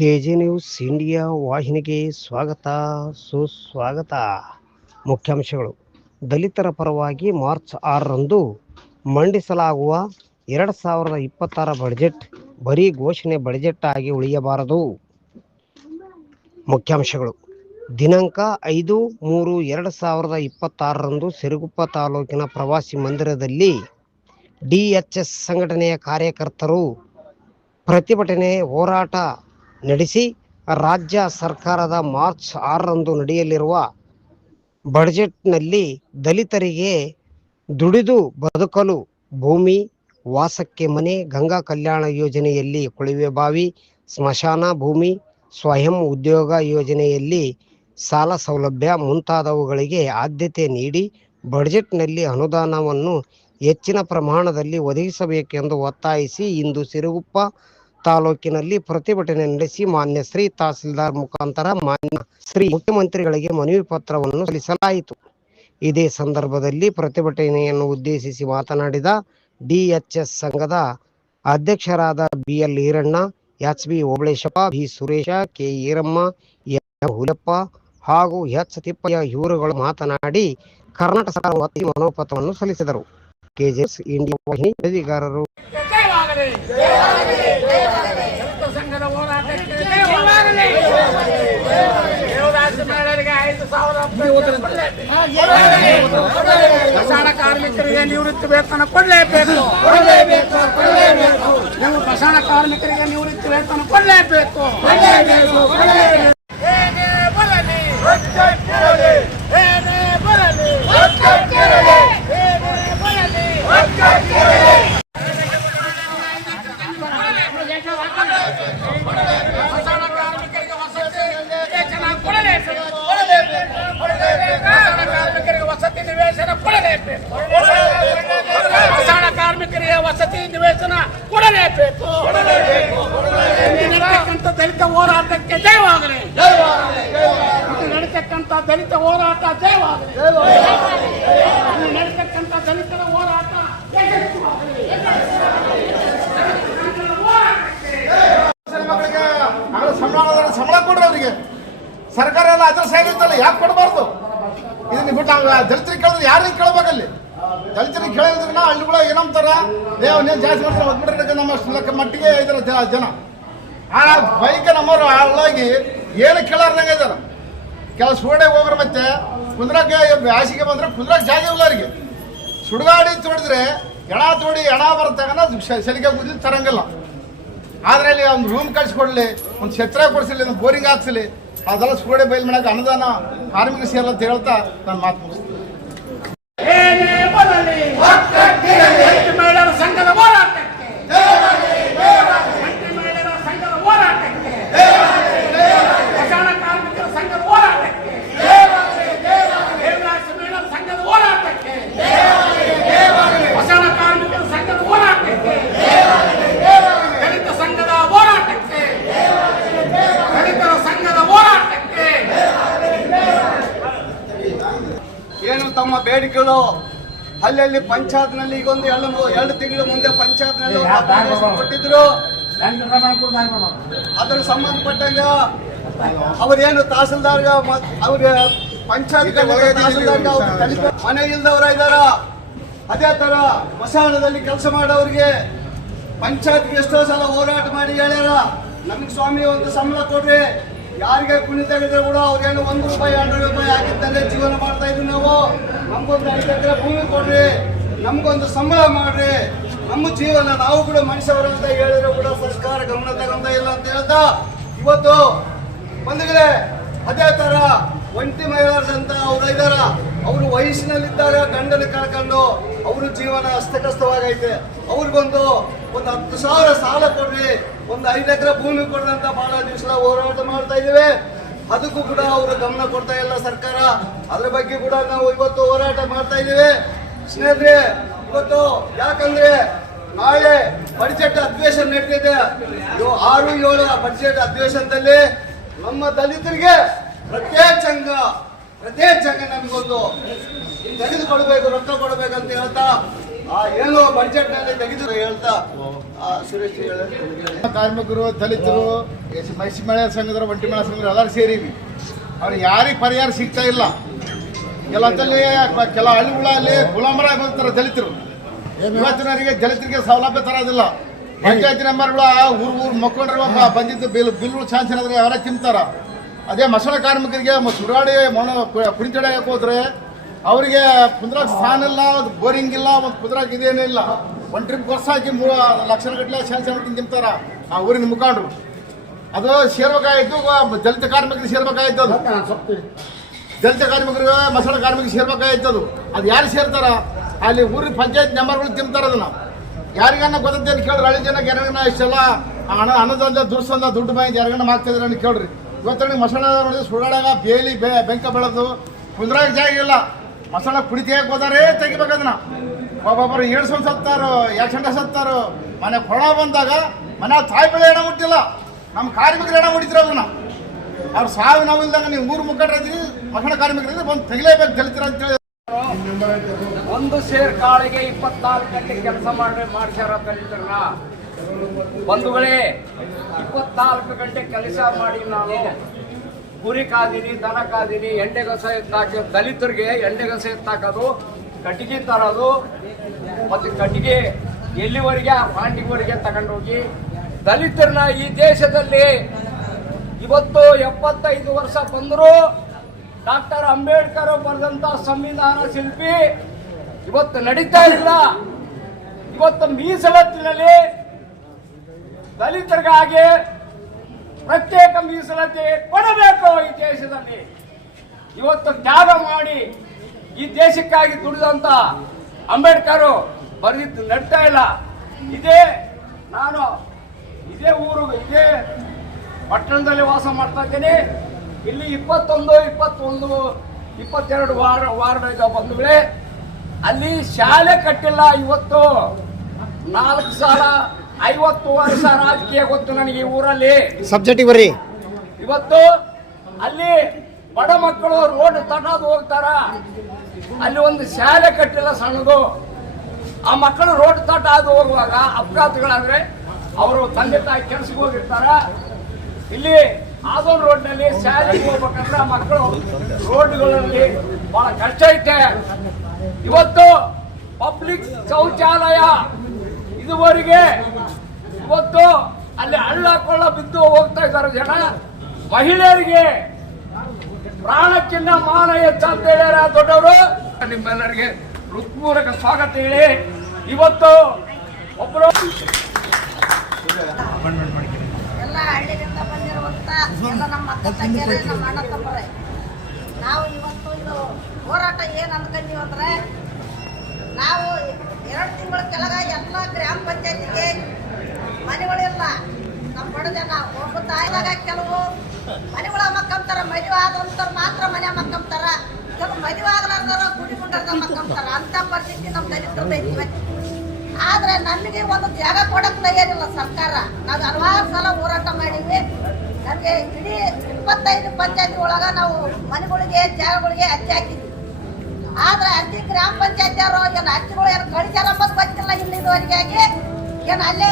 K J news India ವಾಹಿನಿಗೆ ಸ್ವಾಗತ ಸುಸ್ವಾಗತ. ಮುಖ್ಯಾಂಶಗಳು: ದಲಿತರ ಪರವಾಗಿ ಮಾರ್ಚ್ 6ರಂದು ಮಂಡಿಸಲಾಗುವ 2026 ಬಜೆಟ್ ಬರೀ ಘೋಷಣೆ ಬಜೆಟ್ ಆಗಿ ಉಳಿಯಬಾರದು. ಮುಖ್ಯಾಂಶಗಳು: ದಿನಾಂಕ 5/3/2026ರಂದು ಸಿರುಗುಪ್ಪ ತಾಲೂಕಿನ ಪ್ರವಾಸಿ ಮಂದಿರದಲ್ಲಿ ಡಿಎಚ್ಎಸ್ ಸಂಘಟನೆಯ ಕಾರ್ಯಕರ್ತರು ಪ್ರತಿಭಟನೆ ಹೋರಾಟ ನಡೆಸಿ ರಾಜ್ಯ ಸರ್ಕಾರದ ಮಾರ್ಚ್ 6ರಂದು ನಡೆಯಲಿರುವ ಬಜೆಟ್ನಲ್ಲಿ ದಲಿತರಿಗೆ ದುಡಿದು ಬದುಕಲು ಭೂಮಿ, ವಾಸಕ್ಕೆ ಮನೆ, ಗಂಗಾ ಕಲ್ಯಾಣ ಯೋಜನೆಯಲ್ಲಿ ಕೊಳವೆ ಬಾವಿ, ಸ್ಮಶಾನ ಭೂಮಿ, ಸ್ವಯಂ ಉದ್ಯೋಗ ಯೋಜನೆಯಲ್ಲಿ ಸಾಲ ಸೌಲಭ್ಯ ಮುಂತಾದವುಗಳಿಗೆ ಆದ್ಯತೆ ನೀಡಿ ಬಜೆಟ್ನಲ್ಲಿ ಅನುದಾನವನ್ನು ಹೆಚ್ಚಿನ ಪ್ರಮಾಣದಲ್ಲಿ ಒದಗಿಸಬೇಕೆಂದು ಒತ್ತಾಯಿಸಿ ಇಂದು ಸಿರುಗುಪ್ಪ ತಾಲೂಕಿನಲ್ಲಿ ಪ್ರತಿಭಟನೆ ನಡೆಸಿ ಮಾನ್ಯ ಶ್ರೀ ತಹಸೀಲ್ದಾರ್ ಮುಖಾಂತರ ಮಾನ್ಯ ಶ್ರೀ ಮುಖ್ಯಮಂತ್ರಿಗಳಿಗೆ ಮನವಿ ಪತ್ರವನ್ನು ಸಲ್ಲಿಸಲಾಯಿತು. ಇದೇ ಸಂದರ್ಭದಲ್ಲಿ ಪ್ರತಿಭಟನೆಯನ್ನು ಉದ್ದೇಶಿಸಿ ಮಾತನಾಡಿದ ಡಿಎಚ್ಎಸ್ ಸಂಘದ ಅಧ್ಯಕ್ಷರಾದ BL Eeranna, H B Obaleshappa, B Suresh, K Eeramma, M Hulappa ಹಾಗೂ ಎಚ್ ತಿಪ್ಪಯ್ಯ ಇವರುಗಳು ಮಾತನಾಡಿ ಕರ್ನಾಟಕ ಸರ್ಕಾರ ಮನವಿ ಪತ್ರವನ್ನು ಸಲ್ಲಿಸಿದರು. ಕೆಜೆ ಇಂಡಿಯಾ ವಾಹಿನಿ ವರದಿಗಾರರು. ಸಂಘದ ಹೋರಾಟಕ್ಕೆ ಬಸಾಣ ಕಾರ್ಮಿಕರಿಗೆ ನಿವೃತ್ತಿ ವೇತನ ಕೊಡಲೇಬೇಕು. ನೀವು ಬಸಾಣ ಕಾರ್ಮಿಕರಿಗೆ ನಿವೃತ್ತಿ ವೇತನ ಕೊಡಲೇಬೇಕು. ಏನೇ ಬರಲಿ ಏನೇ ಬರಲಿ ಬಸಾಣ ಕಾರ್ಮಿಕರಿಗೆ ವಸತಿ ನಿವೇಶನ ಕೊಡಲೇಬೇಕು. ಬಸಾಣ ಕಾರ್ಮಿಕರಿಗೆ ವಸತಿ ನಿವೇಶನ ಕೊಡಲೇಬೇಕು. ನಡೀತಕ್ಕಂಥ ದಲಿತ ಹೋರಾಟಕ್ಕೆ ಜಯವಾಗಲಿ. ನಡೀತಕ್ಕಂಥ ದಲಿತ ಹೋರಾಟ ಜಯವಾಗಲಿ. ನಡೀತಕ್ಕಂಥ ದಲಿತರ ಹೋರಾಟ ಯಶಸ್ವಿಯಾಗಲಿ. ಸಂಬಳ ಕೊಡ್ರಿ ಅವರಿಗೆ. ಸರ್ಕಾರ ಎಲ್ಲ ಅದ್ರ ಸೈನಿತ್ತಲ್ಲ, ಯಾಕೆ ಕೊಡಬಾರ್ದು? ಇದನ್ನ ಬಿಟ್ಟು ದಲಿತರಿಗೆ ಕೇಳಿದ್ರೆ ಯಾರಿಗೆ ಕೇಳಬೇಕಲ್ಲಿ? ದಲಿತರಿಗೆ ಕೇಳಿದ್ರೆ ಹಳ್ಳಿಗಳ ಏನಂತಾರ, ನೀವು ಜಾಸ್ತಿ ಮಾಡ್ತಾರೆ ಹೊದ್ಬಿಟ್ರೆ ನಮ್ಮ ಮಟ್ಟಿಗೆ ಇದಾರೆ ಜನ. ಆ ಬೈಕ್ ನಮ್ಮವ್ರು ಹಾಳಾಗಿ ಏನು ಕೇಳಾರ್ದಂಗೆ ಇದಾರೆ. ಕೆಲ ಸುಡಾಗಿ ಹೋಗ್ರೆ ಮತ್ತೆ ಕುಂದ್ರಕ್ಕೆ ಬ್ಯಾಸಿಗೆ ಬಂದ್ರೆ ಕುಂದ್ರಕ್ಕೆ ಜಾಗ ಇಲ್ಲ ಅವರಿಗೆ. ಸುಡುಗಾಡಿ ತೋಡಿದ್ರೆ ಎಣ ಬರ್ತಕ್ಕಂಥ ಸಲಿಗೆ ಗುದ್ದಿ ತರಂಗಿಲ್ಲ. ಆದ್ರೆ ಅಲ್ಲಿ ಒಂದು ರೂಮ್ ಕಳಿಸ್ಕೊಡ್ಲಿ, ಒಂದು ಛತ್ರ ಕೊಡಿಸಲಿ, ಒಂದು ಬೋರಿಂಗ್ ಹಾಕ್ಸಲಿ, ಅದೆಲ್ಲ ಸುಗಡೆ ಬಯಲು ಮಾಡಕ್ಕೆ ಅನುದಾನ ಕಾರ್ಮಿಕ ಸೇರಲ್ಲ ಅಂತ ಹೇಳ್ತಾ ನಾನು ಮಾತು ಮುಗಿಸ್ತೀನಿ. ಸಂಘದ ಹೋರಾಟಕ್ಕೆ ಬಸಾಣ ಕಾರ್ಮಿಕರ ಸಂಘದ ಹೋರಾಟಕ್ಕೆ ಸಂಘದ ಹೋರಾಟಕ್ಕೆ ಬಸಾಣ ಕಾರ್ಮಿಕರ ಸಂಘದ ಹೋರಾಟಕ್ಕೆ ದಲಿತ ಸಂಘದ ಹೋರಾಟಕ್ಕೆ ದಲಿತರ ಸಂಘದ ಹೋರಾಟಕ್ಕೆ ಏನು ತಮ್ಮ ಬೇಡಿಕೆಗಳು ಅಲ್ಲಲ್ಲಿ ಪಂಚಾಯತ್ನಲ್ಲಿ ಈಗೊಂದು 2 ತಿಂಗಳ ಮುಂದೆ ಪಂಚಾಯತ್ನಲ್ಲಿ ಕೊಟ್ಟಿದ್ರು. ಅದರ ಸಂಬಂಧಪಟ್ಟಂಗ ಅವರೇನು ತಹಸೀಲ್ದಾರ್ಗ ಅವ್ರ ಪಂಚಾಯತ್ ಮನೆ ಇಲ್ದವರ ಇದಾರ. ಅದೇ ತರ ಮಸಾಣದಲ್ಲಿ ಕೆಲಸ ಮಾಡೋರಿಗೆ ಪಂಚಾಯತ್ಗೆ ಎಷ್ಟೋ ಸಲ ಹೋರಾಟ ಮಾಡಿ ಹೇಳ್ಯಾರ, ನಮ್ಗೆ ಸ್ವಾಮಿ ಒಂದು ಸಂಬಳ ಕೊಡ್ರಿ. ಯಾರಿಗೆ ಕುಣಿ ತೆಗೆದ್ರೆ ಕೂಡ ಅವ್ರೇನು 1 ರೂಪಾಯಿ 2 ರೂಪಾಯಿ ಹಾಕಿದ್ದರೆ ಜೀವನ ಮಾಡ್ತಾ ಇದ್ವಿ ನಾವು. ನಮ್ಗೊಂದು 5 ಎಕರೆ ಭೂಮಿ ಕೊಡ್ರಿ, ನಮ್ಗೊಂದು ಸಂಬಳ ಮಾಡ್ರಿ, ನಮ್ಮ ಜೀವನ ನಾವು ಕೂಡ ಮನುಷ್ಯವರು ಅಂತ ಹೇಳಿದ್ರು ಕೂಡ ಸರ್ಕಾರ ಗಮನ ತಗೊಂಡ ಇಲ್ಲ ಅಂತ ಹೇಳ್ತಾ ಇವತ್ತು ಬಂದಿದ್ರೆ. ಅದೇ ತರ ಒಂಟಿ ಮಹಿಳೆಯರು ಅಂತ ಅವ್ರು ಇದಾರ, ಅವರು ವಯಸ್ಸಿನಲ್ಲಿದ್ದಾಗ ಗಂಡನ ಕಳ್ಕೊಂಡು ಅವ್ರ ಜೀವನ ಅಸ್ತಕಸ್ತವಾಗೈತೆ. ಅವ್ರಿಗೊಂದು 10,000 ಸಾಲ ಕೊಡ್ರಿ, ಒಂದು 5 ಎಕರೆ ಭೂಮಿ ಕೊಡ್ರಿ ಅಂತ ಬಹಳ ದಿವಸ ಹೋರಾಟ ಮಾಡ್ತಾ ಇದ್ದೀವಿ. ಅದಕ್ಕೂ ಕೂಡ ಅವರು ಗಮನ ಕೊಡ್ತಾ ಇಲ್ಲ ಸರ್ಕಾರ. ಅದ್ರ ಬಗ್ಗೆ ಕೂಡ ನಾವು ಇವತ್ತು ಹೋರಾಟ ಮಾಡ್ತಾ ಇದ್ದೀವಿ ಸ್ನೇಹಿತರೆ. ಇವತ್ತು ಯಾಕಂದ್ರೆ ನಾಳೆ ಬಜೆಟ್ ಅಧಿವೇಶನ ನಡೀತಿದೆ. 6-7 ಬಜೆಟ್ ಅಧಿವೇಶನದಲ್ಲಿ ನಮ್ಮ ದಲಿತರಿಗೆ ಪ್ರತ್ಯೇಕ ಸಂಘ ನಮಗೊಂದು ತೆಗೆದುಕೊಳ್ಬೇಕು, ರೊಕ್ಕ ಕೊಡ್ಬೇಕಂತ ಹೇಳ್ತಾ ಏನು ಬಜೆಟ್ ನಲ್ಲಿ ತೆಗೆದು ಹೇಳ್ತಾ ಸುರೇಶ್ ಕಾರ್ಮಿಕರು, ದಲಿತರು, ಮೈಸಿ ಮಳೆ ಸಂಘದವರು, ಒಂಟಿ ಮಳೆ ಸಂಘದವರು ಎಲ್ಲರೂ ಸೇರಿವಿ. ಅವ್ರಿಗೆ ಯಾರಿಗೆ ಪರಿಹಾರ ಸಿಗ್ತಾ ಇಲ್ಲ. ಕೆಲದಲ್ಲಿ ಕೆಲ ಹಳ್ಳಿಗಳಲ್ಲಿ ಗುಲಾಮರಾಗಿ ಬರ್ತಾರೆ ದಲಿತರು. ಇವತ್ತಿನವರಿಗೆ ದಲಿತರಿಗೆ ಸೌಲಭ್ಯ ತರೋದಿಲ್ಲ. ಪಂಚಾಯತಿ ಮೆಂಬರ್ಗಳು ಊರು ಮಕ್ಕೊಂಡ್ರೆ ಬಂದಿದ್ದು ಬಿಲ್ಗಳು ಚಾನ್ಸನ್ ಆದ್ರೆ ಅವರೇ ತಿಂತಾರ. ಅದೇ ಮಸಳ ಕಾರ್ಮಿಕರಿಗೆ ಸುಡಾಡಿ ಕುಣಿತಡೆಯಕ್ಕೆ ಹೋದ್ರೆ ಅವರಿಗೆ ಕುಂದ್ರಾಕ್ ಸ್ಥಾನ ಇಲ್ಲ, ಒಂದು ಬೋರಿಂಗ್ ಇಲ್ಲ, ಒಂದು ಕುಂದ್ರಾಕ್ ಇದೇನೂ ಇಲ್ಲ. ಒಂದು ಟ್ರಿಪ್ ವರ್ಷ ಹಾಕಿ 3 ಲಕ್ಷ ಗಟ್ಟಲೆ ಶಾನ್ಸನ್ ತಿಂತಾರ ಆ ಊರಿನ ಮುಖಂಡರು. ಅದು ಸೇರ್ಬೇಕಾಯ್ತು, ದಲಿತ ಕಾರ್ಮಿಕರಿಗೆ ಸೇರ್ಬೇಕಾಯ್ತು. ಅದು ದಲಿತ ಕಾರ್ಮಿಕರಿಗೆ ಮಸಳ ಕಾರ್ಮಿಕರಿಗೆ ಸೇರ್ಬೇಕಾಯ್ತು. ಅದು ಯಾರು ಸೇರ್ತಾರ ಅಲ್ಲಿ ಊರಿನ ಪಂಚಾಯತ್ ಮೆಂಬರ್ಗಳು ತಿಂತಾರ. ಅದನ್ನ ಯಾರಿಗನ್ನ ಗೊತ್ತೇನು ಕೇಳ್ರಿ. ಹಳ್ಳಿ ಜನಕ್ಕೆ ಯಾರಿಗನ್ನ ಇಷ್ಟೆಲ್ಲ ಅನ್ನದಂದ ದುರ್ಸಂದ ದುಡ್ಡು ಬಾಯಿ ಯಾರಿಗನ್ನ ಮಾಡ್ತಿದ್ರೆ ಅಂತ ಕೇಳ್ರಿ. ಇವತ್ತು ಮಸಳ ನೋಡಿದ್ರೆ ಸುಡಾಡಾಗ ಬೇಲಿ ಬೆಂಕ ಬೆಳೆದು ಕುಂದ್ರಾಗ ಜಾಗ ಇಲ್ಲ. ಮಸಳ ಕುಡಿತಿಯಾಗಿ ಹೋದಾರೇ ತೆಗಿಬೇಕದನ್ನ. ಒಬ್ಬೊಬ್ಬರು ಏಳ್ಸೊಂದು ಸತ್ತಾರು, ಯಾಕೆ ಸತ್ತಾರು. ಮನೆ ಕೊರೋನಾ ಬಂದಾಗ ಮನೆ ತಾಯಿ ಬೆಳೆ ಎಣ ಮುಟ್ಟಿಲ್ಲ, ನಮ್ಮ ಕಾರ್ಮಿಕರು ಎಣ ಮುಟ್ಟಿದ್ರು. ಅದನ್ನ ಅವ್ರು ಸಾವು ನಾವು ಇಲ್ದಾಗ ನೀವು ಊರು ಮುಖಂಡರಿದ್ದೀರಿ, ಮಸಳ ಕಾರ್ಮಿಕರಿದ್ರೆ ಬಂದು ತೆಗಿಲೇಬೇಕು ದಲಿತರ ಅಂತೇಳಿ. ಒಂದು ಸೇರ್ ಕಾಳಿಗೆ 24 ಗಂಟೆ ಕೆಲಸ ಮಾಡಿಸ್ಯಾರ ದಲಿತರನ್ನ. ಬಂಧುಗಳೇ, 24 ಗಂಟೆ ಕೆಲಸ ಮಾಡಿ ನಾನು ಕುರಿ ಕಾದೀನಿ, ದನ ಕಾದೀನಿ, ಎಂಡೆಗಸ ಎತ್ತಾಕಿ ದಲಿತರಿಗೆ ಎಂಡೆಗಸ ಎತ್ತಾಕೋದು, ಕಟ್ಟಿಗೆ ತರೋದು, ಮತ್ತು ಕಟ್ಟಿಗೆ ಎಲ್ಲಿವರೆಗೆ ಪಾಂಡಿವರೆಗೆ ತಗೊಂಡೋಗಿ ದಲಿತರನ್ನ ಈ ದೇಶದಲ್ಲಿ ಇವತ್ತು 75 ವರ್ಷ ಬಂದರೂ ಡಾಕ್ಟರ್ ಅಂಬೇಡ್ಕರ್ ಬರೆದಂತ ಸಂವಿಧಾನ ಶಿಲ್ಪಿ ಇವತ್ತು ನಡೀತಾ ಇಲ್ಲ. ಇವತ್ತು ಮೀಸಲಾತಿನಲ್ಲಿ ದಲಿತರಿಗಾಗಿ ಪ್ರತ್ಯೇಕ ಮೀಸಲಾತಿ ಕೊಡಬೇಕು. ಈ ದೇಶದಲ್ಲಿ ಇವತ್ತು ತ್ಯಾಗ ಮಾಡಿ ಈ ದೇಶಕ್ಕಾಗಿ ದುಡಿದಂತ ಅಂಬೇಡ್ಕರ್ ಬರೆದಿದ್ದು ನಡೀತಾ ಇಲ್ಲ. ನಾನು ಇದೇ ಊರು, ಇದೇ ಪಟ್ಟಣದಲ್ಲಿ ವಾಸ ಮಾಡ್ತಾ ಇದ್ದೀನಿ. ಇಲ್ಲಿ 21, 22 ವಾರ್ಡ್ ಇದೆ ಬಂಧುಗಳೇ. ಅಲ್ಲಿ ಶಾಲೆ ಕಟ್ಟಿಲ್ಲ. ಇವತ್ತು 4 ಸಾಲ 50 ವರ್ಷ ರಾಜಕೀಯ ಗೊತ್ತು ನನಗೆ ಈ ಊರಲ್ಲಿ. ಸಬ್ಜೆಕ್ಟಿವ್ ಬರ್ರಿ. ಇವತ್ತು ಅಲ್ಲಿ ಬಡ ಮಕ್ಕಳು ರೋಡ್ ತಡೋದು ಹೋಗ್ತಾರ. ಅಲ್ಲಿ ಒಂದು ಶಾಲೆ ಕಟ್ಟಿಲ್ಲ ಸಣ್ಣದು. ಆ ಮಕ್ಕಳು ರೋಡ್ ತಟ್ಟಾದು ಹೋಗುವಾಗ ಅಪಘಾತಗಳಾದ್ರೆ ಅವರು ತಂದೆ ತಾಯಿ ಕೆಲಸಕ್ಕೆ ಹೋಗಿರ್ತಾರ. ಇಲ್ಲಿ ಆದೋನ್ ರೋಡ್ನಲ್ಲಿ ಶಾಲೆಗೆ ಹೋಗ್ಬೇಕಂದ್ರೆ ಮಕ್ಕಳು ರೋಡ್ಗಳಲ್ಲಿ ಬಹಳ ಕಷ್ಟ ಐತೆ. ಇವತ್ತು ಪಬ್ಲಿಕ್ ಶೌಚಾಲಯ ಇದುವರೆಗೆ ಇವತ್ತು ಅಲ್ಲಿ ಹಳ್ಳ ಕೊಳ್ಳ ಬಿದ್ದು ಹೋಗ್ತಾ ಇದ್ದಾರೆ ಜನ. ಮಹಿಳೆಯರಿಗೆ ಪ್ರಾಣಕ್ಕಿಂತ ಮಾನ ಹೆಚ್ಚಂತ ಹೇಳ್ಯಾರ ದೊಡ್ಡವರು. ನಿಮ್ಮೆಲ್ಲರಿಗೆ ಹೃತ್ಪೂರ್ವಕ ಸ್ವಾಗತ ಹೇಳಿ ಇವತ್ತು ಒಬ್ಬರು ಎಲ್ಲ ಹಳ್ಳಿಯಿಂದ ಬಂದಿರುವಂತ ಎಲ್ಲ ನಮ್ಮ ಅಕ್ಕ ತಂಗಿಯರೇ, ನಮ್ಮ ಅಣ್ಣ ತಮ್ಮರೇ, ನಾವು ಇವತ್ತು ಇದು ಹೋರಾಟ ಏನು ಅಂದ್ಕೊಂಡೀವಿ ಅಂದ್ರೆ, ನಾವು 2 ತಿಂಗಳ ಕೆಳಗ ಎಲ್ಲ ಗ್ರಾಮ ಪಂಚಾಯತಿಗೆ ಮನೆಗಳಿಲ್ಲ. ನಮ್ಮ ಬಡ ಜನ ಒಬ್ಬ ತಾಯಿದಾಗ ಕೆಲವು ಮನೆಗಳ ಮಕ್ಕಂತಾರ, ಮದುವೆ ಆದಂತರ ಮಾತ್ರ ಮನೆ ಮಕ್ಕಂತಾರ, ಕೆಲವು ಮದುವೆ ಆಗಲಾರ್ದಾರ ಗುಡಿ ಗುಂಡಾಗ ಮಕ್ಕಂತಾರ. ಅಂತ ಪರಿಸ್ಥಿತಿ ನಮ್ಮ ದಲಿತರದ್ದು ಐತಿ. ಆದ್ರೆ ನಮಗೆ ಒಂದು ಜಾಗ ಕೊಡಕ್ ತಯಾರಿಲ್ಲ ಸರ್ಕಾರ. ನಾವು ಹಲವಾರು ಸಲ ಹೋರಾಟ ಮಾಡಿವಿ. ನಮಗೆ ಇಡೀ 25 ಪಂಚಾಯತಿ ಒಳಗ ನಾವು ಮನೆಗಳಿಗೆ ಜಾಗಗಳಿಗೆ ಅರ್ಜಿ ಹಾಕಿದ್ವಿ. ಆದ್ರೆ ಅರ್ಜಿ ಗ್ರಾಮ ಪಂಚಾಯತಿ ಅವರು ಏನು ಅರ್ಜಿಗಳು ಏನು ಕಳಿಸ್ಯಾರ ಅಂಬದು ಗೊತ್ತಿಲ್ಲ. ಇಲ್ಲಿವರೆಗೆ ಏನು ಅಲ್ಲೇ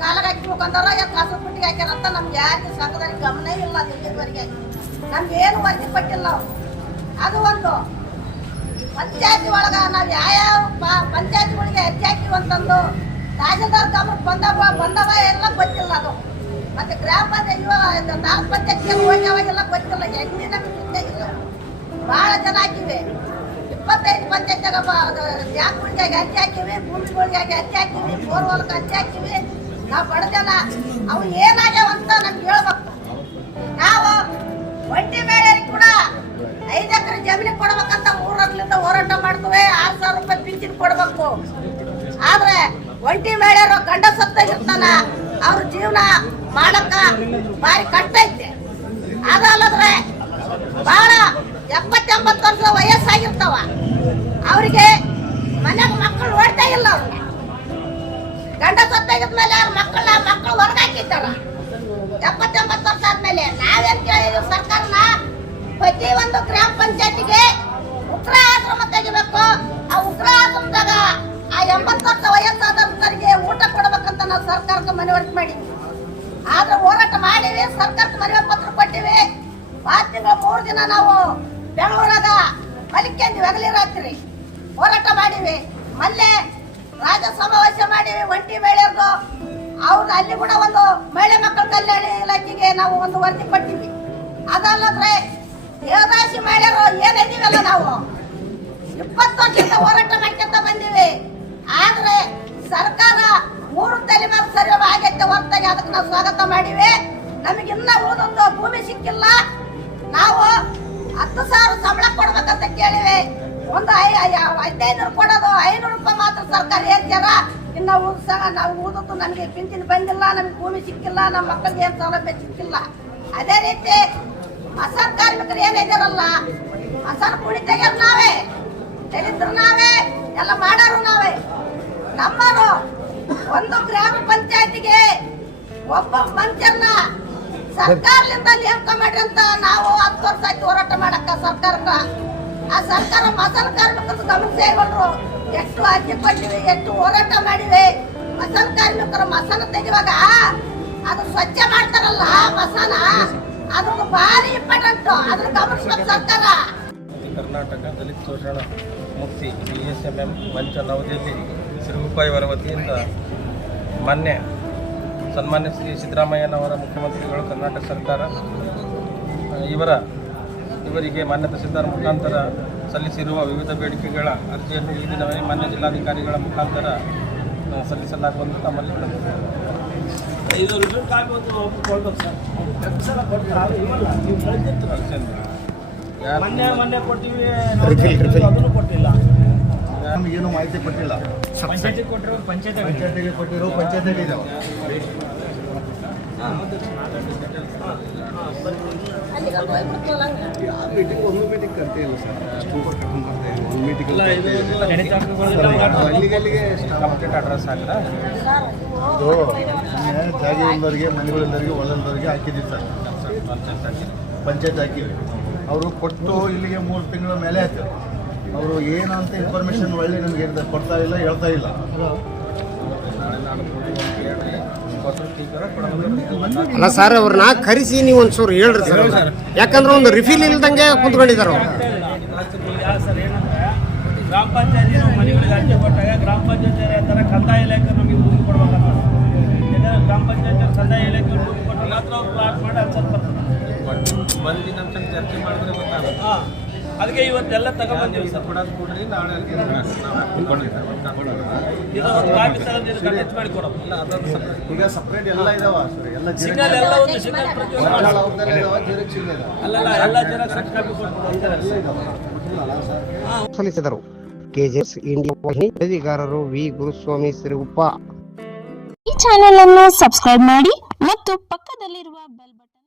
ಕಾಲಾಗ ಹಾಕಿಬೇಕಂದಾರ, ಏನು ಕಾಸು ಪುಟ್ಟಿಗೆ ಹಾಕ್ಯಾರಂತ ನಮ್ಗೆ ಯಾರಿಗೆ ಸಂಘದಲ್ಲಿ ಗಮನ ಇಲ್ಲ. ಅದು ಇಲ್ಲಿವರೆಗೆ ನಮ್ಗೆ ಏನು ವರದಿ ಪಟ್ಟಿಲ್ಲ ನಾವು. ಅದು ಒಂದು ಪಂಚಾಯತಿ ಒಳಗ ನಾವು ಯಾವ ಪಂಚಾಯತಿಗಳಿಗೆ ಅರ್ಜಿ ಹಾಕಿವಿ ಅಂತಂದು ತಹಸೀಲ್ದಾರ್ ಗಮನಕ್ಕೆ ಬಂದವ ಎಲ್ಲ ಗೊತ್ತಿಲ್ಲ. ಅದು ಮತ್ತೆ ಗ್ರಾಮ ಪಂಚಾಯತ್ 4 ಪಂಚಾಯತಿಗೆ ಹೋಗ್ಯಾವಾಗೆಲ್ಲ ಗೊತ್ತಿಲ್ಲ. ಎಣ್ಣಿನ ಇಲ್ಲ. ಬಹಳ ಜನ ಹಾಕಿವಿ. 25 ಪಂಚಾಯತ್ಯಾಗ ಜಾಗಗಳಿಗೆ ಅರ್ಜಿ ಹಾಕಿವಿ, ಭೂಮಿಗಳಿಗೆ ಅರ್ಜಿ ಹಾಕಿವಿ, ಬೋರ್ವೆಲ್ಗೆ ಅರ್ಜಿ ಹಾಕಿವಿ. ನಾವು ಬಡ ಜನ ಅವು ಏನಾಗ್ಯಾವ ಅಂತ ನಮ್ಗೆ ಹೇಳ್ಬೇಕು. ನಾವು ಒಂಟಿ ಮೇಳೆಯರಿಗೆ ಕೂಡ 5 ಎಕರೆ ಜಮೀನಿಗೆ ಕೊಡ್ಬೇಕಂತ 3 ವರ್ಷದಿಂದ ಹೋರಾಟ ಮಾಡ್ತೇವೆ. 6,000 ರೂಪಾಯಿ ಪಿಂಚಣಿ ಕೊಡ್ಬೇಕು. ಆದ್ರೆ ಒಂಟಿ ಮೇಳೆಯರು ಗಂಡ ಸತ್ತಾಗಿರ್ತಾನ, ಅವ್ರ ಜೀವನ ಮಾಡಕ್ಕ ಭಾರಿ ಕಷ್ಟ ಐತೆ. ಅದಲ್ಲದ್ರೆ ಬಹಳ 70-80 ವರ್ಷ ವಯಸ್ಸಾಗಿರ್ತಾವ. ಅವ್ರಿಗೆ ಮನ್ಯಾಗ ಮಕ್ಕಳು ಓಡ್ತಾ ಇಲ್ಲ. ಅವ್ರಿಗೆ ಗಂಡ ಸತ್ತಾಗಿದ್ಮೇಲೆ ಅವ್ರ ಮಕ್ಕಳು ಹೊರಗಾಕಿದ್ದಾರ. 70-80 ವರ್ಷ ಆದ್ಮೇಲೆ ನಾವೇನ್ ಕೇಳಿದ್ವಿ ಸರ್ಕಾರನ, ಪ್ರತಿಯೊಂದು ಗ್ರಾಮ ಪಂಚಾಯತಿಗೆ ಉಗ್ರ ಆಶ್ರಮ ತೆಗಿಬೇಕು. ಆ ಉಗ್ರ ಆಶ್ರಮದಾಗ ಆ 80 ವರ್ಷ ವಯಸ್ಸಾದವರಿಗೆ ಊಟ ಕೊಡಬೇಕಂತ ನಾವು ಸರ್ಕಾರಕ್ಕೆ ಮನವರಿಕೆ ಮಾಡಿದ್ವಿ. ಆದ್ರೆ ಹೋರಾಟ ಮಾಡಿವಿ, ಸರ್ಕಾರಕ್ಕೆ ಮನವಿ ಪತ್ರ ಕೊಟ್ಟಿವಿ. 5 ತಿಂಗಳು 3 ದಿನ ನಾವು ಬೆಂಗಳೂರಾಗ ಮಲಿಕೆಂದ್ವಿ, ಹಗಲಿ ರಾತ್ರಿ ಹೋರಾಟ ಮಾಡಿವಿ. ಮಲ್ಲೆ ರಾಜ ಸಮಾವೇಶ ಮಾಡಿವಿ ಒಂಟಿ ಮಹಿಳೆಯರ್ದು. ಅವ್ರು ಅಲ್ಲಿ ಕೂಡ ಒಂದು ಮಹಿಳೆ ಮಕ್ಕಳ ಕಲ್ಯಾಣ ಇಲಾಖೆಗೆ ನಾವು ಒಂದು ವರದಿ ಕೊಟ್ಟಿವಿ. ಅದಲ್ಲದ್ರೆ ದೇವದಾಸಿ ಮಹಿಳೆಯರು ಏನಿದೀವಲ್ಲ ನಾವು 20 ವರ್ಷದಿಂದ ಹೋರಾಟ ಮಾಡ್ಕೊಂತ ಬಂದಿವಿ. ಆದ್ರೆ ಸರ್ಕಾರ 3 ತಲೆಮಾರು ಸರಿ ಆಗೈತೆ ಹೊರತಾಗಿ ಅದಕ್ಕೆ ನಾವು ಸ್ವಾಗತ ಮಾಡಿವಿ. ನಮಗೆ ಇನ್ನ ಓದೊಂದು ಭೂಮಿ ಸಿಕ್ಕಿಲ್ಲ. ನಾವು 10,000 ಸಂಬಳ ಕೊಡ್ಬೇಕಂತ ಕೇಳಿವಿ. ಒಂದು 1500 ಕೊಡೋದು, 500 ರೂಪಾಯಿ ಮಾತ್ರ ಸರ್ಕಾರ ಏರ್ಸ್ಯಾರ. ಇನ್ನು ನಾವು ಓದೋದು ನಮಗೆ ಪಿಂಚಣಿ ಬಂದಿಲ್ಲ, ನಮಗೆ ಭೂಮಿ ಸಿಕ್ಕಿಲ್ಲ, ನಮ್ಮ ಮಕ್ಕಳಿಗೆ ಏನು ಸೌಲಭ್ಯ ಸಿಕ್ಕಿಲ್ಲ. ಅದೇ ರೀತಿ ಮಸಾಲ ಕಾರ್ಮಿಕರು ಏನಿದಾರಲ್ಲ, ಮಸಾಲ ಕುಡಿ ತೆಗೆಯೋರು ನಾವೇ, ದಲಿತರು ನಾವೇ, ಎಲ್ಲ ಮಾಡೋರು ನಾವೇ. ನಮ್ಮರು ಒಂದು ಗ್ರಾಮ ಪಂಚಾಯತಿಗೆ ಒಬ್ಬ ಮಂಚರ್ನ ಸರ್ಕಾರದಿಂದ ನೇಮಕ ಮಾಡ್ರಿ ಅಂತ ನಾವು 10 ವರ್ಷ ಆಯ್ತು ಹೋರಾಟ ಮಾಡಕ್ಕ ಸರ್ಕಾರಕ್ಕ. ಆ ಸರ್ಕಾರ ಮಸಾಲ ಕಾರ್ಮಿಕರು ಗಮನ ಸೇರಿಕೊಂಡ್ರು. ಎಷ್ಟು ಅರ್ಜಿ ಕೊಟ್ಟಿವಿ, ಎಷ್ಟು ಹೋರಾಟ ಮಾಡಿವಿ. ಮಸಾಲ ಕಾರ್ಮಿಕರು ಮಸಾಲ ತೆಗೆಯುವಾಗ ಅದು ಸ್ವಚ್ಛ ಮಾಡ್ತಾರಲ್ಲ ಮಸಾಲ, ಅದ್ರದ್ದು ಭಾರಿ ಇಂಪಾರ್ಟೆಂಟ್. ಅದ್ರ ಗಮನಿಸ್ಬೇಕು ಸರ್ಕಾರ. ಕರ್ನಾಟಕ ದಲಿತ ಶೋಷಣಾ ಮುಕ್ತಿ DSMM ಮಂಚ ನವದೆಹಲಿ ಸಿರುಗುಪ್ಪ ಇವರ ವತಿಯಿಂದ ಮಾನ್ಯ ಸನ್ಮಾನ್ಯ ಶ್ರೀ ಸಿದ್ದರಾಮಯ್ಯನವರ ಮುಖ್ಯಮಂತ್ರಿಗಳು ಕರ್ನಾಟಕ ಸರ್ಕಾರ ಇವರಿಗೆ ಮಾನ್ಯತೆ ಸಿದ್ಧಾರ ಮುಖಾಂತರ ಸಲ್ಲಿಸಿರುವ ವಿವಿಧ ಬೇಡಿಕೆಗಳ ಅರ್ಜಿಯನ್ನು ಈ ದಿನವೇ ಮಾನ್ಯ ಜಿಲ್ಲಾಧಿಕಾರಿಗಳ ಮುಖಾಂತರ ಸಲ್ಲಿಸಲಾಗುವಂತೆ ತಮ್ಮಲ್ಲಿ ಇದು ರಿಸಲ್ಟ್ ಆಗೋದು ಒಪ್ಪಿಕೊಳ್ಬೇಕು ಸರ್. ಮೊನ್ನೆ ಕೊಡ್ತೀವಿ, ಅದನ್ನು ಕೊಟ್ಟಿಲ್ಲ. ನಮಗೇನು ಮಾಹಿತಿ ಕೊಟ್ಟಿಲ್ಲ. ಪಂಚಾಯತಿ ಕೊಟ್ಟಿರೋ ಪಂಚಾಯತಿಗೆ ಕೊಟ್ಟಿರೋ ಪಂಚಾಯತಿಗೆ ಇದಾವೆ. ಮೀಟಿಂಗ್ ಒಂದು ಮೀಟಿಂಗ್ ಕರ್ತೆ ಇಲ್ಲ ಸರ್. ಅಷ್ಟು ಕರ್ಕೊಂಡು ಬರ್ತಾ ಇಲ್ಲ. ಒಂದು ಮೀಟಿಂಗ್ ಅಲ್ಲಿಗೆ ಕಂಪ್ಲೀಟ್ ಅಡ್ರೆಸ್ ಹಾಕಿದ್ರೆ ಅದು ಜಾಗ ಇಲ್ಲದವರಿಗೆ, ಮನೆಗಳಿಲ್ಲದವರಿಗೆ, ಹೊಲದವರಿಗೆ ಹಾಕಿದ್ದೀವಿ ಸರ್. ಪಂಚಾಯತ್ ಹಾಕಿವಿ. ಅವರು ಕೊಟ್ಟು ಇಲ್ಲಿಗೆ 3 ತಿಂಗಳ ಮೇಲೆ ಆಯ್ತು. ಅವರು ಏನಂತ ಇನ್ಫಾರ್ಮೇಶನ್ ಒಳ್ಳೆ ನಮಗೆ ಕೊಡ್ತಾ ಇಲ್ಲ, ಹೇಳ್ತಾ ಇಲ್ಲ. ಅಲ್ಲ ಸರ್, ಅವ್ರನ್ನ ಕರೆಸಿ ನೀವು ಒಂಚೂರು ಹೇಳ್ರಿ ಸರ್. ಯಾಕಂದ್ರೆ ಒಂದು ರಿಫಿಲ್ ಇಲ್ದಂಗೆ ಕುಂತ್ಕೊಂಡಿದ್ದಾರೆ ಅವ್ರು. ಸರ್ ಏನಂದ್ರೆ ಗ್ರಾಮ ಪಂಚಾಯತಿ ಮನೆಗಳಿಗೆ ಅರ್ಜಿ ಕೊಟ್ಟಾಗ ಗ್ರಾಮ ಪಂಚಾಯತಿ ಥರ ಕಂದಾಯ ಇಲಾಖೆ ನಮಗೆ ಭೂಮಿ ಕೊಡ್ಬೇಕಂತ. ಯಾಕಂದ್ರೆ ಗ್ರಾಮ ಪಂಚಾಯತಿ ಕಂದಾಯ ಇಲಾಖೆ ಭೂಮಿ ಕೊಟ್ಟರೆ ಮಾತ್ರ ಅವ್ರು ಪ್ಲಾಟ್ ಮಾಡಿ ಅನ್ಸತ್ ಬರ್ತದೆ. ಬಂದಿನ ಚರ್ಚೆ ಮಾಡಿದ್ರೆ ಗೊತ್ತಾಗುತ್ತೆ. ಅದಕ್ಕೆ ಇವತ್ತೆಲ್ಲ ತಗೊಂಡ್ಬಂದಿವಿ ಸರ್. ಕೊಡೋದು ಕೊಡ್ರಿ, ನಾಳೆ ಇದು ಒಂದು ಕಾಪಿ ತಗೊಂಡಿದ್ದು ಕನೆಕ್ಟ್ ಮಾಡಿ ಕೊಡೋದು. ಈಗ ಸಪ್ರೇಟ್ ಎಲ್ಲ ಇದಾವ ಸರ್. ಎಲ್ಲ ಸಿಗ್ನಲ್ ಎಲ್ಲ ಒಂದು ಸಿಗ್ನಲ್ ಅಲ್ಲಲ್ಲ ಎಲ್ಲ ಜೆರಾಕ್ಸ್ ಕಾಪಿ ಕೊಟ್ಟು ಸಲ್ಲಿಸಿದರು. ಕೆಜೆಎಸ್ ಇಂಡಿಯಾ ವಾಹಿನಿ ವರದಿಗಾರರು ವಿ ಗುರುಸ್ವಾಮಿ ಸಿರುಗುಪ್ಪ. ಈ ಚಾನೆಲ್ ಅನ್ನು ಸಬ್ಸ್ಕ್ರೈಬ್ ಮಾಡಿ ಮತ್ತು ಪಕ್ಕದಲ್ಲಿರುವ ಬೆಲ್ ಬಟನ್